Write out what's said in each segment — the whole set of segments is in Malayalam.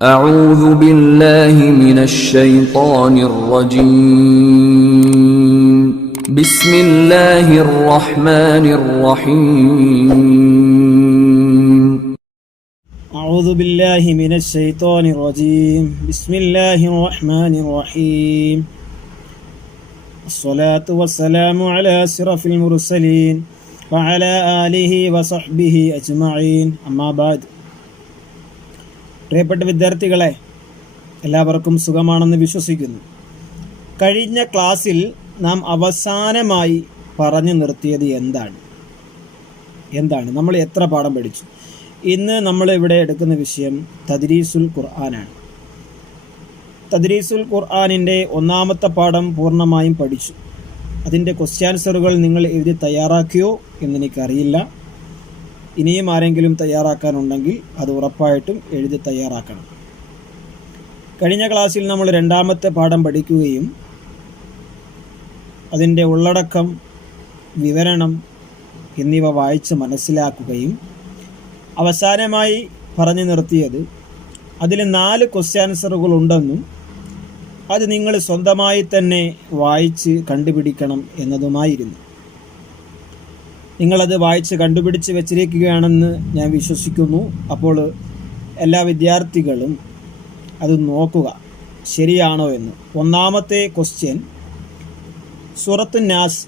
أعوذ بالله من الشيطان الرجيم بسم الله الرحمن الرحيم أعوذ بالله من الشيطان الرجيم بسم الله الرحمن الرحيم الصلاة والسلام على أشرف المرسلين وعلى آله وصحبه أجمعين أما بعد. പ്രിയപ്പെട്ട വിദ്യാർത്ഥികളെ, എല്ലാവർക്കും സുഖമാണെന്ന് വിശ്വസിക്കുന്നു. കഴിഞ്ഞ ക്ലാസ്സിൽ നാം അവസാനമായി പറഞ്ഞു നിർത്തിയത് എന്താണ് നമ്മൾ എത്ര പാഠം പഠിച്ചു? ഇന്ന് നമ്മൾ ഇവിടെ എടുക്കുന്ന വിഷയം തദ്രീസുൽ ഖുർആനാണ്. തദ്രീസുൽ ഖുർആനിൻ്റെ ഒന്നാമത്തെ പാഠം പൂർണ്ണമായും പഠിച്ചു. അതിൻ്റെ ക്വസ്റ്റ്യൻ ആൻസറുകൾ നിങ്ങൾ എഴുതി തയ്യാറാക്കിയോ എന്നെനിക്കറിയില്ല. ഇനിയും ആരെങ്കിലും തയ്യാറാക്കാനുണ്ടെങ്കിൽ അത് ഉറപ്പായിട്ടും എഴുതി തയ്യാറാക്കണം. കഴിഞ്ഞ ക്ലാസ്സിൽ നമ്മൾ രണ്ടാമത്തെ പാഠം പഠിക്കുകയും അതിൻ്റെ ഉള്ളടക്കം, വിവരണം എന്നിവ വായിച്ച് മനസ്സിലാക്കുകയും അവസാനമായി പറഞ്ഞു നിർത്തിയത് അതിൽ 4 ക്വസ്റ്റ്യൻ ആൻസറുകൾ ഉണ്ടെന്നും അത് നിങ്ങൾ സ്വന്തമായി തന്നെ വായിച്ച് കണ്ടുപിടിക്കണം എന്നതുമായിരുന്നു. നിങ്ങളത് വായിച്ച് കണ്ടുപിടിച്ച് വെച്ചിരിക്കുകയാണെന്ന് ഞാൻ വിശ്വസിക്കുന്നു. അപ്പോൾ എല്ലാ വിദ്യാർത്ഥികളും അത് നോക്കുക, ശരിയാണോ എന്ന്. ഒന്നാമത്തെ ക്വസ്റ്റ്യൻ, സൂറത്തുൻ നാസ്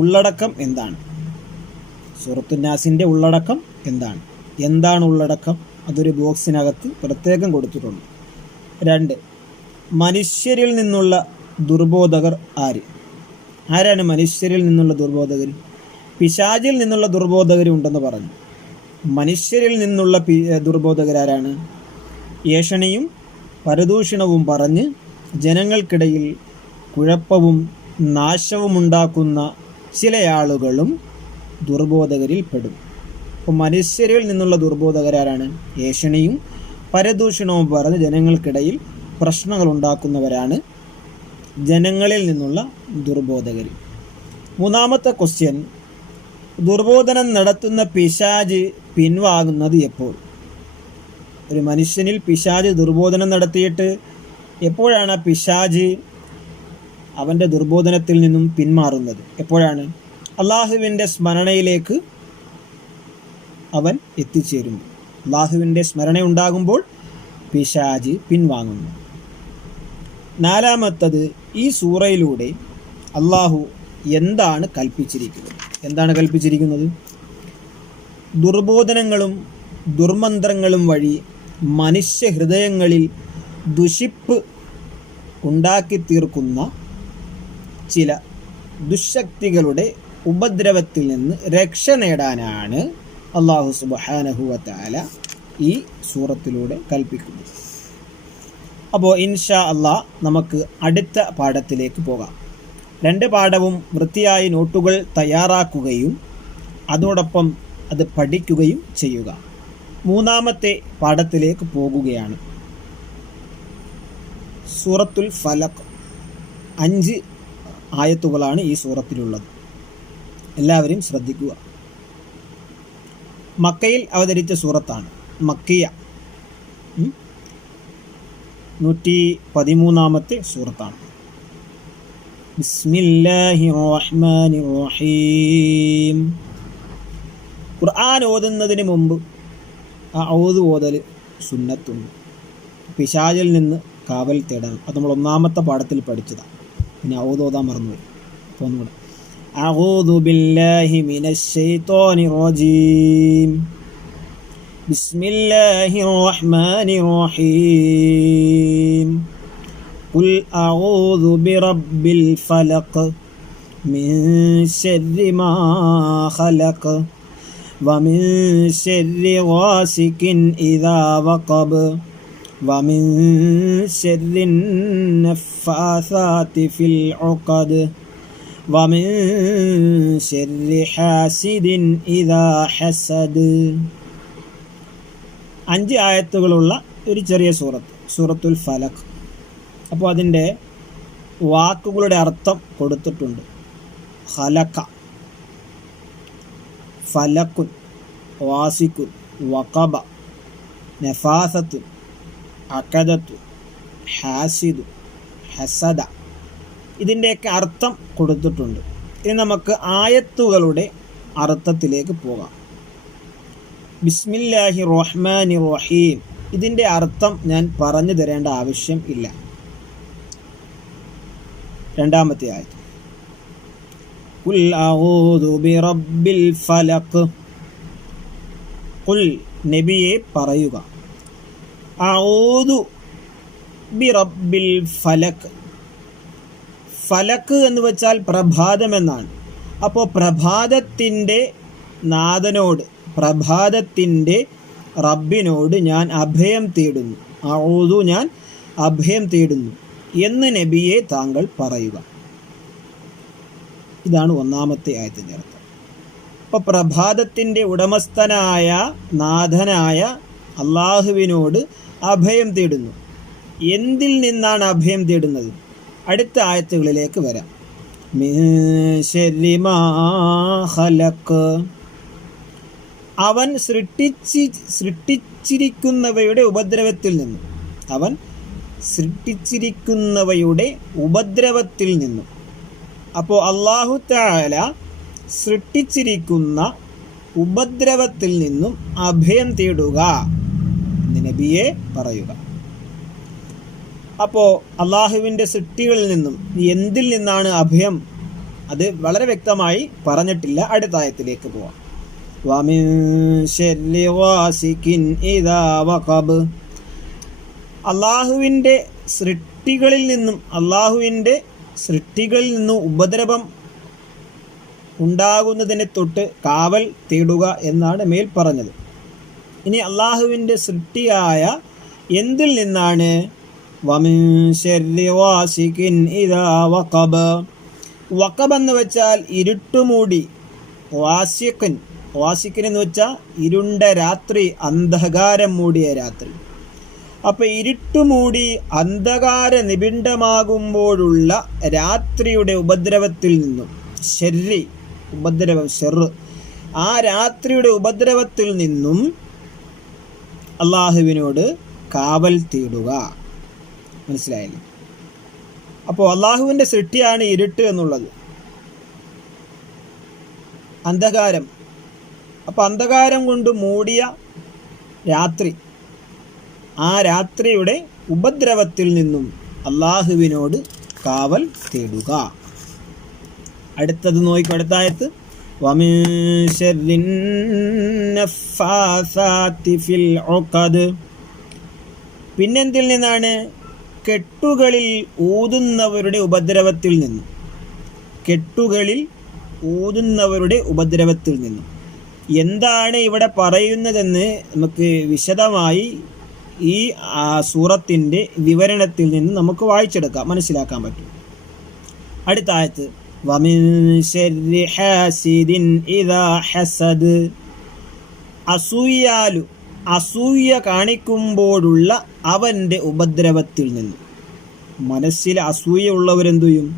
ഉള്ളടക്കം എന്താണ്? സൂറത്തുൻ നാസിൻ്റെ ഉള്ളടക്കം എന്താണ് ഉള്ളടക്കം? അതൊരു ബോക്സിനകത്ത് പ്രത്യേകം കൊടുത്തിട്ടുണ്ട്. 2, മനുഷ്യരിൽ നിന്നുള്ള ദുർബോധകർ ആരാണ് മനുഷ്യരിൽ നിന്നുള്ള ദുർബോധകർ? പിശാചിൽ നിന്നുള്ള ദുർബോധകർ ഉണ്ടെന്ന് പറഞ്ഞു. മനുഷ്യരിൽ നിന്നുള്ള ദുർബോധകരാരാണ്? ഏഷണിയും പരദൂഷണവും പറഞ്ഞ് ജനങ്ങൾക്കിടയിൽ കുഴപ്പവും നാശവും ഉണ്ടാക്കുന്ന ചില ആളുകളും ദുർബോധകരിൽ പെടും. അപ്പോൾ മനുഷ്യരിൽ നിന്നുള്ള ദുർബോധകരാരാണ്? ഏഷണിയും പരദൂഷണവും പറഞ്ഞ് ജനങ്ങൾക്കിടയിൽ പ്രശ്നങ്ങൾ ഉണ്ടാക്കുന്നവരാണ് ജനങ്ങളിൽ നിന്നുള്ള ദുർബോധകർ. മൂന്നാമത്തെ ക്വസ്റ്റ്യൻ, ദുർബോധനം നടത്തുന്ന പിശാച് പിൻവാങ്ങുന്നത് എപ്പോൾ? ഒരു മനുഷ്യനിൽ പിശാച് ദുർബോധനം നടത്തിയിട്ട് എപ്പോഴാണ് പിശാച് അവൻ്റെ ദുർബോധനത്തിൽ നിന്നും പിന്മാറുന്നത്? എപ്പോഴാണ്? അള്ളാഹുവിൻ്റെ സ്മരണയിലേക്ക് അവൻ എത്തിച്ചേരുന്നു. അള്ളാഹുവിൻ്റെ സ്മരണ ഉണ്ടാകുമ്പോൾ പിശാച് പിൻവാങ്ങുന്നു. 4-മത്തത്, ഈ സൂറയിലൂടെ അള്ളാഹു എന്താണ് കൽപ്പിച്ചിരിക്കുന്നത്? ദുർബോധനങ്ങളും ദുർമന്ത്രങ്ങളും വഴി മനുഷ്യ ഹൃദയങ്ങളിൽ ദുഷിപ്പ് ഉണ്ടാക്കി തീർക്കുന്ന ചില ദുശക്തികളുടെ ഉപദ്രവത്തിൽ നിന്ന് രക്ഷ നേടാനാണ് അള്ളാഹു സുബ്ഹാനഹു വ തആല ഈ സൂറത്തിലൂടെ കൽപ്പിക്കുന്നത്. അപ്പോൾ ഇൻഷാ അള്ളാ നമുക്ക് അടുത്ത പാഠത്തിലേക്ക് പോകാം. 2 പാഠവും വൃത്തിയായി നോട്ടുകൾ തയ്യാറാക്കുകയും അതോടൊപ്പം അത് പഠിക്കുകയും ചെയ്യുക. 3-മത്തെ പാഠത്തിലേക്ക് പോകുകയാണ്. സൂറത്തുൽ ഫലഖ് 5 ആയത്തുകളാണ് ഈ സൂറത്തിലുള്ളത്. എല്ലാവരും ശ്രദ്ധിക്കുക. മക്കയിൽ അവതരിച്ച സൂറത്താണ്, മക്കിയ. 113-മത്തെ സൂറത്താണ്. ബിസ്മില്ലാഹിർ റഹ്മാനിർ റഹീം. ഖുർആൻ ഓതുന്നതിന് മുമ്പ് ഔദു ഓതൽ സുന്നത്തുണ്ട്. പിശാചിൽ നിന്ന് കാവൽ തേടണം. അത് നമ്മൾ 1-മത്തെ പാഠത്തിൽ പഠിച്ചതാണ്. പിന്നെ ഔദു ഓതാൻ മറന്നുപോയി. അപ്പോൾ ഒന്നുകൂടെ, അഊദു ബില്ലാഹി മിനശ് ശൈത്വാനിർ റജീം. ബിസ്മില്ലാഹിർ റഹ്മാനിർ റഹീം. ഖുൽ അഊദു ബിറബ്ബിൽ ഫലഖ് മിൻ ശർരി മാ ഖലഖ് വമിൻ ശർരി ഗാസികിൻ ഇദാ വഖബ് വമിൻ ശർരി നഫ്ഫാസാതി ഫിൽ ഉഖദ് വമിൻ ശർരി ഹാസിദിൻ ഇദാ ഹസദ്. 5 ആയത്തുകളുള്ള ഒരു ചെറിയ സൂറത്തുൽ ഫലഖ്. അപ്പോൾ അതിൻ്റെ വാക്കുകളുടെ അർത്ഥം കൊടുത്തിട്ടുണ്ട്. ഖലഖ, ഫലഖുൻ, വാസിക്കുൻ, വഖബ, നഫാസത്തു, അഖദത്തു, ഹാസിദു, ഹസദ, ഇതിൻ്റെയൊക്കെ അർത്ഥം കൊടുത്തിട്ടുണ്ട്. ഇനി നമുക്ക് ആയത്തുകളുടെ അർത്ഥത്തിലേക്ക് പോകാം. ബിസ്മില്ലാഹിർ റഹ്മാനിർ റഹീം, ഇതിൻ്റെ അർത്ഥം ഞാൻ പറഞ്ഞു തരേണ്ട ആവശ്യം ഇല്ല. രണ്ടാമത്തെ ആയത്ത്, ഖുൽ അഊദു ബിറബ്ബിൽ ഫലഖ്, ഖുൽ നബിയെ പറയുക, അഊദു ബിറബ്ബിൽ ഫലഖ്, ഫലക്ക് എന്ന് വെച്ചാൽ പ്രഭാതം എന്നാണ്. അപ്പോൾ പ്രഭാതത്തിൻ്റെ നാഥനോട്, പ്രഭാതത്തിൻ്റെ റബ്ബിനോട് ഞാൻ അഭയം തേടുന്നു, അഊദു ഞാൻ അഭയം തേടുന്നു എന്ന് നബിയെ താങ്കൾ പറയുക. ഇതാണ് ഒന്നാമത്തെ ആയത്തിൻ്റെ അർത്ഥം. അപ്പോൾ പ്രഭാതത്തിൻ്റെ ഉടമസ്ഥനായ നാഥനായ അള്ളാഹുവിനോട് അഭയം തേടുന്നു. എന്തിൽ നിന്നാണ് അഭയം തേടുന്നത്? അടുത്ത ആയത്തുകളിലേക്ക് വരാം. മിൻ ശർരി മാ ഖലഖ്, അവൻ സൃഷ്ടിച്ചിരിക്കുന്നവയുടെ ഉപദ്രവത്തിൽ നിന്നും, അവൻ സൃഷ്ടിച്ചിരിക്കുന്നവയുടെ ഉപദ്രവത്തിൽ നിന്നും. അപ്പോൾ അല്ലാഹു തആല സൃഷ്ടിച്ചിരിക്കുന്ന ഉപദ്രവത്തിൽ നിന്നും അഭയം തേടുക എന്ന് നബിയെ പറയുക. അപ്പോൾ അള്ളാഹുവിൻ്റെ സൃഷ്ടികളിൽ നിന്നും എന്തിൽ നിന്നാണ് അഭയം, അത് വളരെ വ്യക്തമായി പറഞ്ഞിട്ടില്ല. അടുത്ത ആയത്തിലേക്ക് പോവാം. വമിൻ ശർരി ഗാസികിൻ ഇദാ വഖബ്, അള്ളാഹുവിൻ്റെ സൃഷ്ടികളിൽ നിന്നും, അള്ളാഹുവിൻ്റെ സൃഷ്ടികളിൽ നിന്നും ഉപദ്രവം ഉണ്ടാകുന്നതിനെ തൊട്ട് കാവൽ തേടുക എന്നാണ് മേൽ പറഞ്ഞത്. ഇനി അള്ളാഹുവിൻ്റെ സൃഷ്ടിയായ എന്തിൽ നിന്നാണ്? വമിൻ ശർരി ഗാസികിൻ ഇദാ വഖബ്, വഖബ് എന്ന് വെച്ചാൽ ഇരുട്ടുമൂടി, വാസിഖിൻ, വാസിഖിൻ എന്ന് വെച്ചാൽ ഇരുണ്ട രാത്രി, അന്ധകാരം മൂടിയ രാത്രി. അപ്പോൾ ഇരുട്ടുമൂടി അന്ധകാര നിബിഡമാകുമ്പോഴുള്ള രാത്രിയുടെ ഉപദ്രവത്തിൽ നിന്നും, ശർരി ഉപദ്രവം, ഷെറ്, ആ രാത്രിയുടെ ഉപദ്രവത്തിൽ നിന്നും അള്ളാഹുവിനോട് കാവൽ തേടുക. മനസ്സിലായില്ലേ? അപ്പോൾ അള്ളാഹുവിൻ്റെ സൃഷ്ടിയാണ് ഇരുട്ട് എന്നുള്ളത്, അന്ധകാരം. അപ്പോൾ അന്ധകാരം കൊണ്ട് മൂടിയ രാത്രി, ആ രാത്രിയുടെ ഉപദ്രവത്തിൽ നിന്നും അള്ളാഹുവിനോട് കാവൽ തേടുക. അടുത്തത് നോക്കിക്കോ, അടുത്ത ആയത്ത്, വമിൻ ശർരിൻ നഫ്ഫാസാതി ഫിൽ ഉഖദ്, പിന്നെന്തിൽ നിന്നാണ്? കെട്ടുകളിൽ ഊതുന്നവരുടെ ഉപദ്രവത്തിൽ നിന്നും, കെട്ടുകളിൽ ഊതുന്നവരുടെ ഉപദ്രവത്തിൽ നിന്നും. എന്താണ് ഇവിടെ പറയുന്നതെന്ന് നമുക്ക് വിശദമായി ഈ സൂറത്തിൻ്റെ വിവരണത്തിൽ നിന്ന് നമുക്ക് വായിച്ചെടുക്കാം, മനസ്സിലാക്കാൻ പറ്റും. അടുത്ത ആയത്ത്, വമിൻ ശർരി ഹാസിദിൻ ഇദാ ഹസദ്, അസൂയാലു, അസൂയ കാണിക്കുമ്പോഴുള്ള അവൻ്റെ ഉപദ്രവത്തിൽ നിന്നും. മനസ്സിൽ അസൂയ ഉള്ളവരെന്തു ചെയ്യും?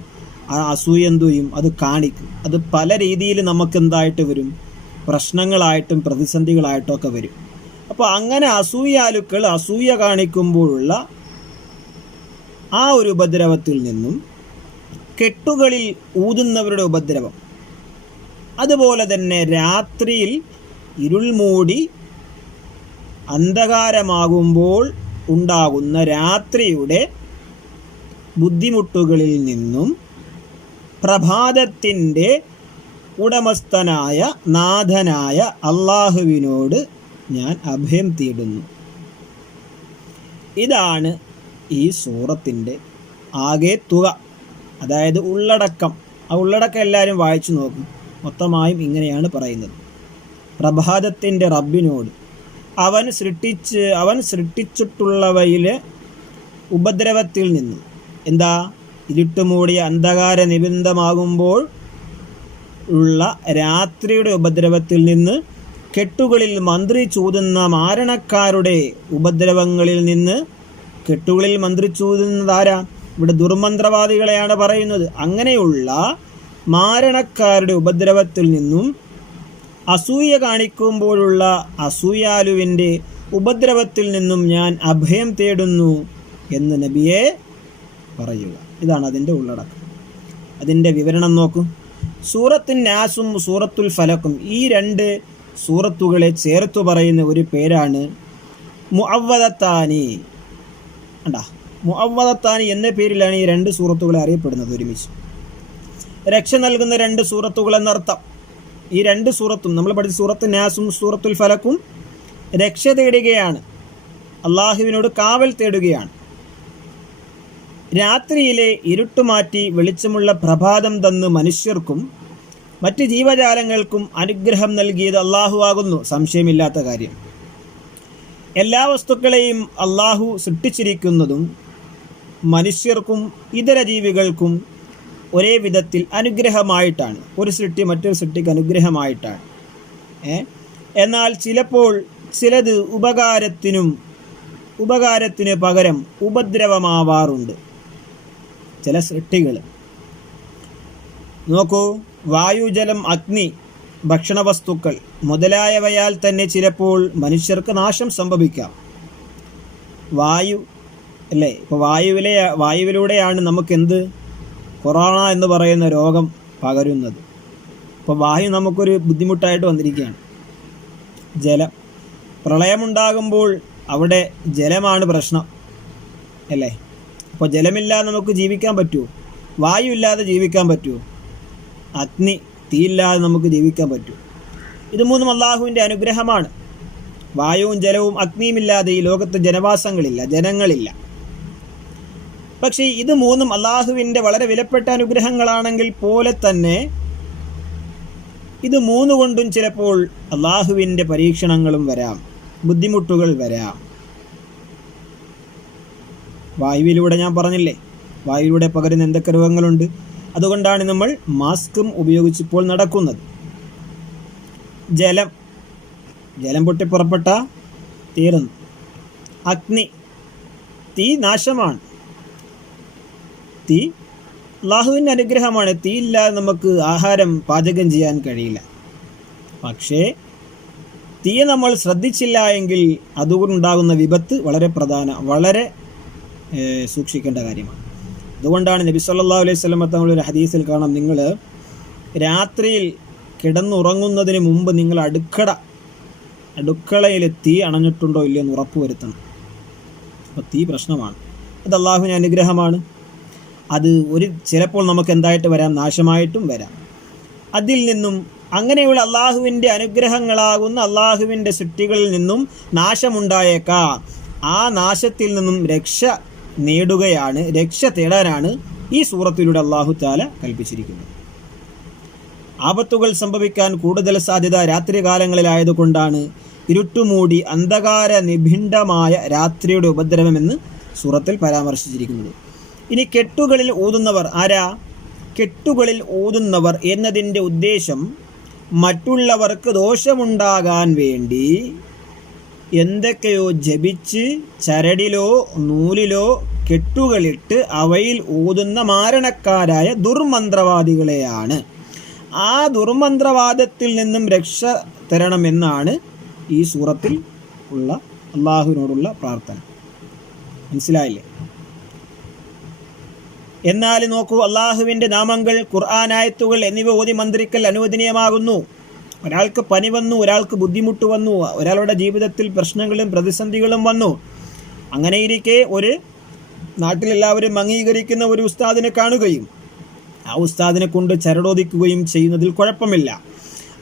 ആ അസൂയ എന്തു ചെയ്യും? അത് കാണിക്കും. അത് പല രീതിയിൽ നമുക്കെന്തായിട്ട് വരും? പ്രശ്നങ്ങളായിട്ടും പ്രതിസന്ധികളായിട്ടും ഒക്കെ വരും. അപ്പോൾ അങ്ങനെ അസൂയാലുക്കൾ അസൂയ കാണിക്കുമ്പോഴുള്ള ആ ഒരു ഉപദ്രവത്തിൽ നിന്നും, കെട്ടുകളിൽ ഊതുന്നവരുടെ ഉപദ്രവം, അതുപോലെ തന്നെ രാത്രിയിൽ ഇരുൾ മൂടി അന്ധകാരമാകുമ്പോൾ ഉണ്ടാകുന്ന രാത്രിയുടെ ബുദ്ധിമുട്ടുകളിൽ നിന്നും പ്രഭാതത്തിൻ്റെ ഉടമസ്ഥനായ നാഥനായ അള്ളാഹുവിനോട് ഞാൻ അഭയം തേടുന്നു. ഇതാണ് ഈ സൂറത്തിൻ്റെ ആകെ തുക, അതായത് ഉള്ളടക്കം. ആ ഉള്ളടക്കം എല്ലാവരും വായിച്ചു നോക്കും. മൊത്തമായും ഇങ്ങനെയാണ് പറയുന്നത്. പ്രഭാതത്തിൻ്റെ റബ്ബിനോട്, അവൻ സൃഷ്ടിച്ചിട്ടുള്ളവയിലെ ഉപദ്രവത്തിൽ നിന്നും, എന്താ? ഇരുട്ടുമൂടിയ അന്ധകാര നിബിഡമാകുമ്പോൾ ഉള്ള രാത്രിയുടെ ഉപദ്രവത്തിൽ നിന്ന്, കെട്ടുകളിൽ മന്ത്രി ചൂതുന്ന മാരണക്കാരുടെ ഉപദ്രവങ്ങളിൽ നിന്ന്. കെട്ടുകളിൽ മന്ത്രി ചൂതുന്നതാരാ? ഇവിടെ ദുർമന്ത്രവാദികളെയാണ് പറയുന്നത്. അങ്ങനെയുള്ള മാരണക്കാരുടെ ഉപദ്രവത്തിൽ നിന്നും, അസൂയ കാണിക്കുമ്പോഴുള്ള അസൂയാലുവിൻ്റെ ഉപദ്രവത്തിൽ നിന്നും ഞാൻ അഭയം തേടുന്നു എന്ന് നബിയെ പറയുക. ഇതാണ് അതിൻ്റെ ഉള്ളടക്കം. അതിൻ്റെ വിവരണം നോക്കൂ. സൂറത്തുൻ നാസും സൂറത്തുൽ ഫലക്കും, ഈ രണ്ട് സൂറത്തുകളെ ചേർത്തു പറയുന്ന ഒരു പേരാണ് മുഅവ്വദത്താനി. കണ്ടാ, മുഅവ്വദത്താനി എന്ന പേരിലാണ് ഈ രണ്ട് സൂറത്തുകളെ അറിയപ്പെടുന്നത്. ഒരുമിച്ച് രക്ഷ നൽകുന്ന രണ്ട് സൂറത്തുകൾ എന്നർത്ഥം. ഈ രണ്ട് സൂറത്തും നമ്മൾ പഠിച്ച സൂറത്തുൻ നാസും സൂറത്തുൽ ഫലക്കും രക്ഷ തേടുകയാണ്, അള്ളാഹുവിനോട് കാവൽ തേടുകയാണ്. രാത്രിയിലെ ഇരുട്ടുമാറ്റി വെളിച്ചമുള്ള പ്രഭാതം തന്ന് മനുഷ്യർക്കും മറ്റ് ജീവജാലങ്ങൾക്കും അനുഗ്രഹം നൽകിയത് അള്ളാഹു ആകുന്നു, സംശയമില്ലാത്ത കാര്യം. എല്ലാ വസ്തുക്കളെയും അള്ളാഹു സൃഷ്ടിച്ചിരിക്കുന്നതും മനുഷ്യർക്കും ഇതര ജീവികൾക്കും ഒരേ വിധത്തിൽ അനുഗ്രഹമായിട്ടാണ്. ഒരു സൃഷ്ടി മറ്റൊരു സൃഷ്ടിക്ക് അനുഗ്രഹമായിട്ടാണ്. എന്നാൽ ചിലപ്പോൾ ചിലത് ഉപകാരത്തിന് പകരം ഉപദ്രവമാവാറുണ്ട്. ചില സൃഷ്ടികൾ നോക്കൂ, വായു, ജലം, അഗ്നി, ഭക്ഷണവസ്തുക്കൾ മുതലായവയാൽ തന്നെ ചിലപ്പോൾ മനുഷ്യർക്ക് നാശം സംഭവിക്കാം. വായു അല്ലേ, ഇപ്പോൾ വായുവിലൂടെയാണ് നമുക്കെന്ത് കൊറോണ എന്ന് പറയുന്ന രോഗം പകരുന്നത്. ഇപ്പോൾ വായു നമുക്കൊരു ബുദ്ധിമുട്ടായിട്ട് വന്നിരിക്കുകയാണ്. ജലം, പ്രളയമുണ്ടാകുമ്പോൾ അവിടെ ജലമാണ് പ്രശ്നം അല്ലേ. അപ്പോൾ ജലമില്ലാതെ നമുക്ക് ജീവിക്കാൻ പറ്റുമോ? വായു ഇല്ലാതെ ജീവിക്കാൻ പറ്റുമോ? അഗ്നി, തീയില്ലാതെ നമുക്ക് ജീവിക്കാൻ പറ്റുമോ? ഇത് മൂന്നും അള്ളാഹുവിൻ്റെ അനുഗ്രഹമാണ്. വായുവും ജലവും അഗ്നിയുമില്ലാതെ ഈ ലോകത്ത് ജനങ്ങളില്ല. പക്ഷേ ഇത് മൂന്നും അള്ളാഹുവിൻ്റെ വളരെ വിലപ്പെട്ട അനുഗ്രഹങ്ങളാണെങ്കിൽ പോലെ തന്നെ ഇത് മൂന്നുകൊണ്ടും ചിലപ്പോൾ അള്ളാഹുവിൻ്റെ പരീക്ഷണങ്ങളും വരാം, ബുദ്ധിമുട്ടുകൾ വരാം. വായുവിലൂടെ ഞാൻ പറഞ്ഞില്ലേ, വായുവിലൂടെ പകരുന്ന എന്തൊക്കെ രോഗങ്ങളുണ്ട്. അതുകൊണ്ടാണ് നമ്മൾ മാസ്കും ഉപയോഗിച്ചിപ്പോൾ നടക്കുന്നത്. ജലം പൊട്ടിപ്പുറപ്പെട്ട തീർന്നു. അഗ്നി, തീ നാശമാണ്. തീ അല്ലാഹുവിൻ്റെ അനുഗ്രഹമാണ്. തീ ഇല്ലാതെ നമുക്ക് ആഹാരം പാചകം ചെയ്യാൻ കഴിയില്ല. പക്ഷേ തീയെ നമ്മൾ ശ്രദ്ധിച്ചില്ല എങ്കിൽ അതുകൊണ്ടുണ്ടാകുന്ന വിപത്ത് വളരെ സൂക്ഷിക്കേണ്ട കാര്യമാണ്. അതുകൊണ്ടാണ് നബി സല്ലല്ലാഹു അലൈഹി വസല്ലം തങ്ങളുടെ ഒരു ഹദീസിൽ കാണാം, നിങ്ങൾ രാത്രിയിൽ കിടന്നുറങ്ങുന്നതിന് മുമ്പ് നിങ്ങൾ അടുക്കളയിൽ തീ അണഞ്ഞിട്ടുണ്ടോ ഇല്ലയോ എന്ന് ഉറപ്പുവരുത്തണം. അപ്പോൾ തീ പ്രശ്നമാണ്. അത് അള്ളാഹുവിൻ്റെ അനുഗ്രഹമാണ്. അത് ചിലപ്പോൾ നമുക്ക് എന്തായിട്ട് വരാം, നാശമായിട്ടും വരാം. അതിൽ നിന്നും അങ്ങനെയുള്ള അള്ളാഹുവിൻ്റെ അനുഗ്രഹങ്ങളാകുന്ന അള്ളാഹുവിൻ്റെ സൃഷ്ടികളിൽ നിന്നും നാശമുണ്ടായേക്കാം. ആ നാശത്തിൽ നിന്നും രക്ഷ തേടാനാണ് ഈ സൂറത്തിലൂടെ അള്ളാഹു തആല കൽപ്പിച്ചിരിക്കുന്നത്. ആപത്തുകൾ സംഭവിക്കാൻ കൂടുതൽ സാധ്യത രാത്രികാലങ്ങളിലായതുകൊണ്ടാണ് ഇരുട്ടുമൂടി അന്ധകാര നിബിഡമായ രാത്രിയുടെ ഉപദ്രവമെന്ന് സൂറത്തിൽ പരാമർശിച്ചിരിക്കുന്നത്. ഇനി കെട്ടുകളിൽ ഊതുന്നവർ ആരാ? കെട്ടുകളിൽ ഊതുന്നവർ എന്നതിൻ്റെ ഉദ്ദേശം മറ്റുള്ളവർക്ക് ദോഷമുണ്ടാകാൻ വേണ്ടി എന്തൊക്കെയോ ജപിച്ച് ചരടിലോ നൂലിലോ കെട്ടുകളിട്ട് അവയിൽ ഊതുന്ന മാരണക്കാരായ ദുർമന്ത്രവാദികളെയാണ്. ആ ദുർമന്ത്രവാദത്തിൽ നിന്നും രക്ഷ തരണമെന്നാണ് ഈ സൂറത്തിൽ ഉള്ള അള്ളാഹുവിനോടുള്ള പ്രാർത്ഥന. മനസ്സിലായില്ലേ? എന്നാൽ നോക്കൂ, അള്ളാഹുവിൻ്റെ നാമങ്ങൾ, ഖുർആനായത്തുകൾ എന്നിവ ഓതി മന്ത്രിക്കൽ അനുവദനീയമാകുന്നു. ഒരാൾക്ക് പനി വന്നു, ഒരാൾക്ക് ബുദ്ധിമുട്ട് വന്നു, ഒരാളുടെ ജീവിതത്തിൽ പ്രശ്നങ്ങളും പ്രതിസന്ധികളും വന്നു. അങ്ങനെയിരിക്കെ ഒരു നാട്ടിലെല്ലാവരും അംഗീകരിക്കുന്ന ഒരു ഉസ്താദിനെ കാണുകയും ആ ഉസ്താദിനെ കൊണ്ട് ചരടോദിക്കുകയും ചെയ്യുന്നതിൽ കുഴപ്പമില്ല.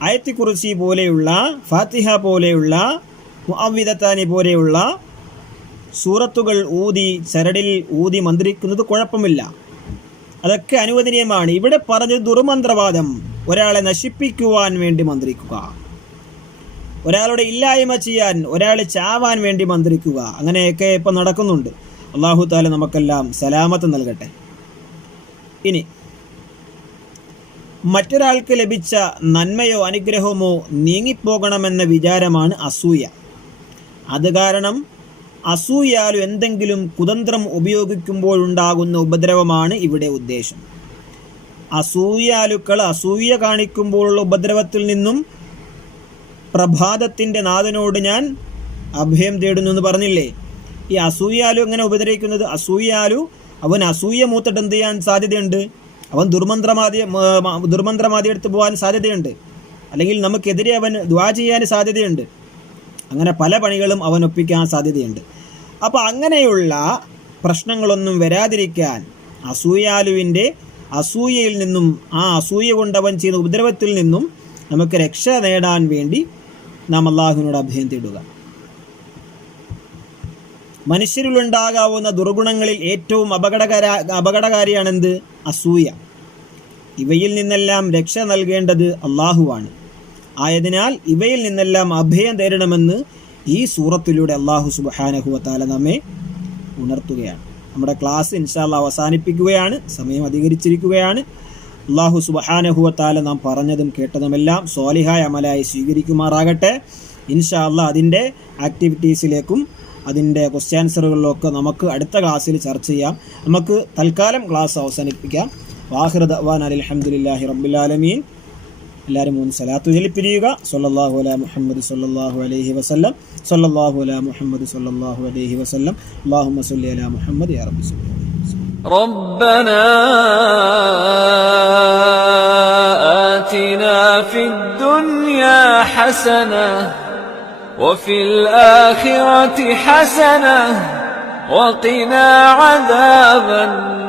ആയത്തുൽ കുർസി പോലെയുള്ള, ഫാത്തിഹ പോലെയുള്ള, മുഅവ്വിദത്താനി പോലെയുള്ള സൂറത്തുകൾ ചരടിൽ ഊതി മന്ത്രിക്കുന്നത് കുഴപ്പമില്ല. അതൊക്കെ അനുവദനീയമാണ്. ഇവിടെ പറഞ്ഞത് ദുർമന്ത്രവാദം, ഒരാളെ നശിപ്പിക്കുവാൻ വേണ്ടി മന്ത്രിക്കുക, ഒരാളുടെ ഇല്ലായ്മ ചെയ്യാൻ, ഒരാളെ ചാവാൻ വേണ്ടി മന്ത്രിക്കുക, അങ്ങനെയൊക്കെ ഇപ്പം നടക്കുന്നുണ്ട്. അല്ലാഹു തആല നമുക്കെല്ലാം സലാമത്ത് നൽകട്ടെ. ഇനി മറ്റൊരാൾക്ക് ലഭിച്ച നന്മയോ അനുഗ്രഹമോ നീങ്ങിപ്പോകണമെന്ന വിചാരമാണ് അസൂയ. അത് കാരണം അസൂയാലും എന്തെങ്കിലും കുതന്ത്രം ഉപയോഗിക്കുമ്പോഴുണ്ടാകുന്ന ഉപദ്രവമാണ് ഇവിടെ ഉദ്ദേശം. അസൂയാലുക്കൾ അസൂയ കാണിക്കുമ്പോഴുള്ള ഉപദ്രവത്തിൽ നിന്നും പ്രഭാതത്തിൻ്റെ നാഥനോട് ഞാൻ അഭയം തേടുന്നു എന്ന് പറഞ്ഞില്ലേ? ഈ അസൂയാലു എങ്ങനെ ഉപദ്രവിക്കുന്നത്? അസൂയാലു അവൻ അസൂയ മൂത്തിട്ട് എന്ത് ചെയ്യാൻ സാധ്യതയുണ്ട്? അവൻ ദുർമന്ത്രമാതി എടുത്ത് പോകാൻ സാധ്യതയുണ്ട്, അല്ലെങ്കിൽ നമുക്കെതിരെ അവൻ ദുആ ചെയ്യാൻ സാധ്യതയുണ്ട്. അങ്ങനെ പല പണികളും അവൻ ഒപ്പിക്കാൻ സാധ്യതയുണ്ട്. അപ്പോൾ അങ്ങനെയുള്ള പ്രശ്നങ്ങളൊന്നും വരാതിരിക്കാൻ അസൂയാലുവിൻ്റെ അസൂയയിൽ നിന്നും ആ അസൂയ കൊണ്ടവൻ ചെയ്യുന്ന ഉപദ്രവത്തിൽ നിന്നും നമുക്ക് രക്ഷ നേടാൻ വേണ്ടി നാം അള്ളാഹുവിനോട് അഭയം തേടുക. മനുഷ്യരിലുണ്ടാകാവുന്ന ദുർഗുണങ്ങളിൽ ഏറ്റവും അപകടകാരിയാണെന്ത്? അസൂയ. ഇവയിൽ നിന്നെല്ലാം രക്ഷ നൽകേണ്ടത് അള്ളാഹുവാണ്. ആയതിനാൽ ഇവയിൽ നിന്നെല്ലാം അഭയം തേടണമെന്ന് ഈ സൂറത്തിലൂടെ അള്ളാഹു സുബ്ഹാനഹു വ തആല നമ്മെ ഉണർത്തുകയാണ്. നമ്മുടെ ക്ലാസ് ഇൻഷാ അല്ലാഹ് അവസാനിപ്പിക്കുകയാണ്. സമയം അധികരിച്ചിരിക്കുകയാണ്. അള്ളാഹു സുബ്ഹാനഹു വ തആല നാം പറഞ്ഞതും കേട്ടതുമെല്ലാം സ്വാലിഹായ അമലായി സ്വീകരിക്കുമാറാകട്ടെ. ഇൻഷാ അല്ലാഹ് അതിൻ്റെ ആക്ടിവിറ്റീസിലേക്കും അതിൻ്റെ ക്വസ്റ്റ്യൻ ആൻസറുകളിലൊക്കെ നമുക്ക് അടുത്ത ക്ലാസ്സിൽ ചർച്ച ചെയ്യാം. നമുക്ക് തൽക്കാലം ക്ലാസ് അവസാനിപ്പിക്കാം. വാഹിറു ദഅ്വാനാ അൽഹംദുലില്ലാഹി റബ്ബിൽ ആലമീൻ. എല്ലാവരും 3 സലാത്ത് ചൊല്ലിപ്പിരിയുക. സ്വല്ലല്ലാഹു അലാ മുഹമ്മദ് സ്വല്ലല്ലാഹു അലൈഹി വസല്ലം. സ്വല്ലല്ലാഹു അലാ മുഹമ്മദ് സ്വല്ലല്ലാഹു അലൈഹി വസല്ലം. അല്ലാഹുമ്മ സ്വല്ലി അലാ മുഹമ്മദ് യാ റബ്ബി സ്വല്ലി ربنا آتنا في الدنيا حسنة وفي الآخرة حسنة وقنا عذاب النار.